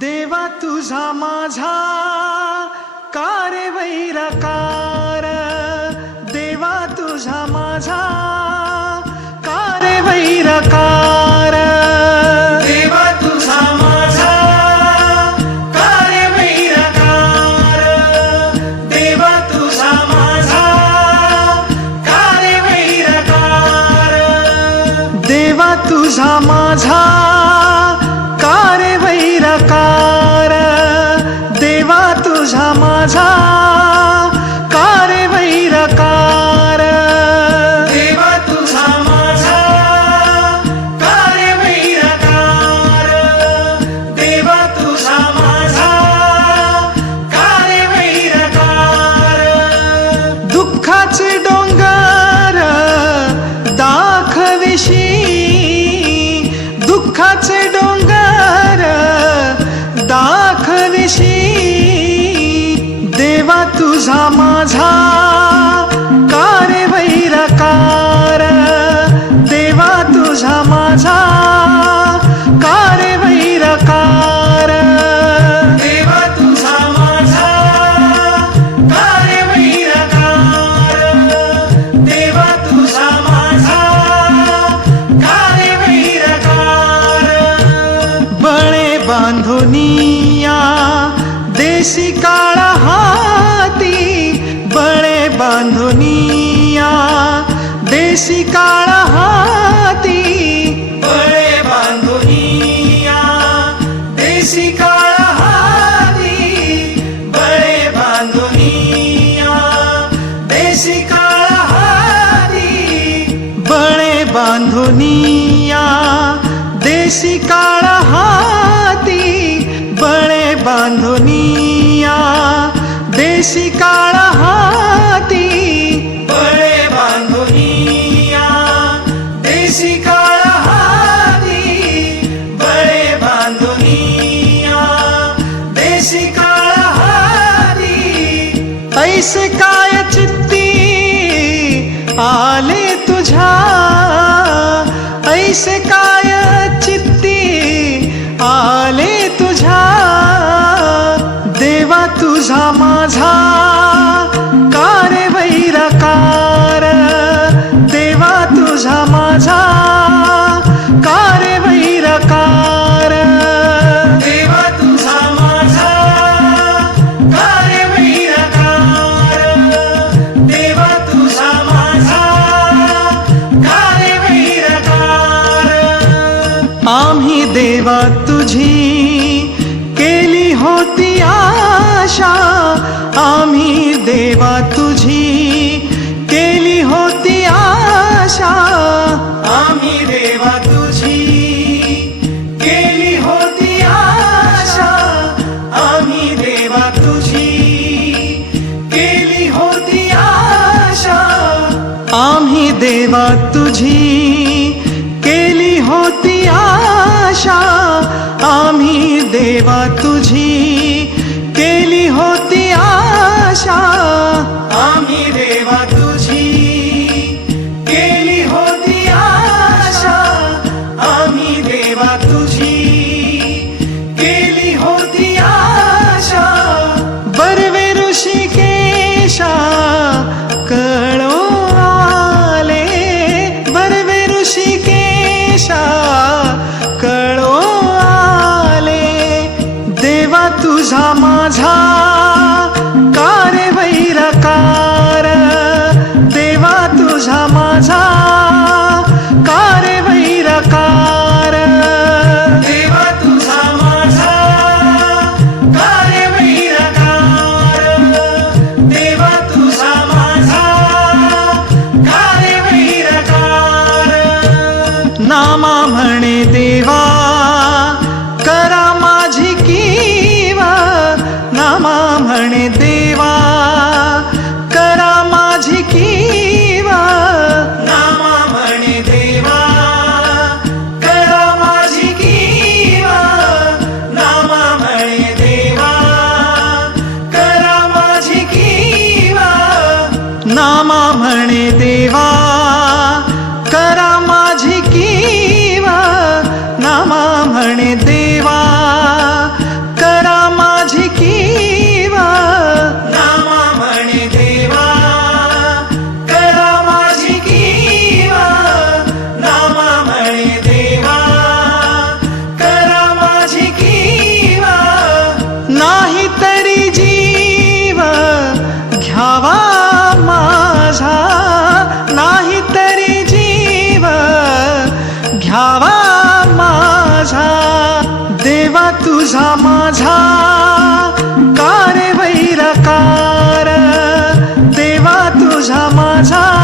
देवा तुझा माझा कारे वैरकार, देवा तुझा माझा कारे वैरकार, देवा तुझा माझा कारे वैरकार, देवा तुझा माझा कारे वैरकार, देवा तुझा माझा कारे वैरकार, देवा तुझा माझा कारे वैरकार, देवा तुझा माझा कारे वैरकार, देवा तुझा माझा कारे वैरकार, दुःखाचे डोंगर दाखविशी, दुःखाचे डोंगर दाखविशी, देवा तुझा माझा कारे वैरकार, देवा तुझा माझा कारे वैरकार, देवा तुझा माझा कारे वैरकार, देवा तुझा माझा कारे वैरकार, बळे बांधुनिया देशी काळा हाती, बळे बांधुनिया देशी काळा हाती, बळे बांधुनिया देशी काळा हाती, बळे बांधुनिया देशी काळा हाती, बळे बांधुनिया देशी काळा हाती, बळे बांधुनिया देशी काळा हाती, बळे बांधुनिया देशी काळा हाती, बळे बांधुनिया देशी काळा हाती, ऐसे काय चित्ती आले तुझ्या, ऐसे काय चित्ती आले तुझ्या, देवा तुझा माझा कारे वैरकार, देवा तुझा माझा कारे वैरकार, देवा तुझा माझा कारे वैरकार, देवा तुझा माझा कारे वैरकार, आम्ही देवा तुझी केली होती आशा, आम्ही देवा तुझी केली होती आशा, आम्ही देवा तुझी केली होती आशा, आम्ही देवा तुझी केली होती आशा, आम्ही देवा तुझी केली होती आशा, आम्ही देवा तुझी केली होती आशा, आम्ही देवा तुझी केली होती आशा, आम्ही देवा तुझी केली होती आशा, बर्वे ऋषिकेशा कळो आले, बर्वे ऋषिकेशा कळो आले, देवा तुझा माझा कारे वैरकार, देवा तुझा माझा कारे वैरकार, देवा तुझा माझा कारे वैरकार, देवा तुझा माझा कारे वैरकार, नामा म्हणे देवा करा माझी कीवा, नामा म्हणे देवा करा माझी कीवा, नामा म्हणे देवा करा माझी कीवा, नामा म्हणे देवा करा माझी कीवा, नामा म्हणे देवा करा माझी कीवा, नामा म्हणे देवा भावा माझा, देवा तुझा माझा का रे वैरकार, देवा तुझा माझा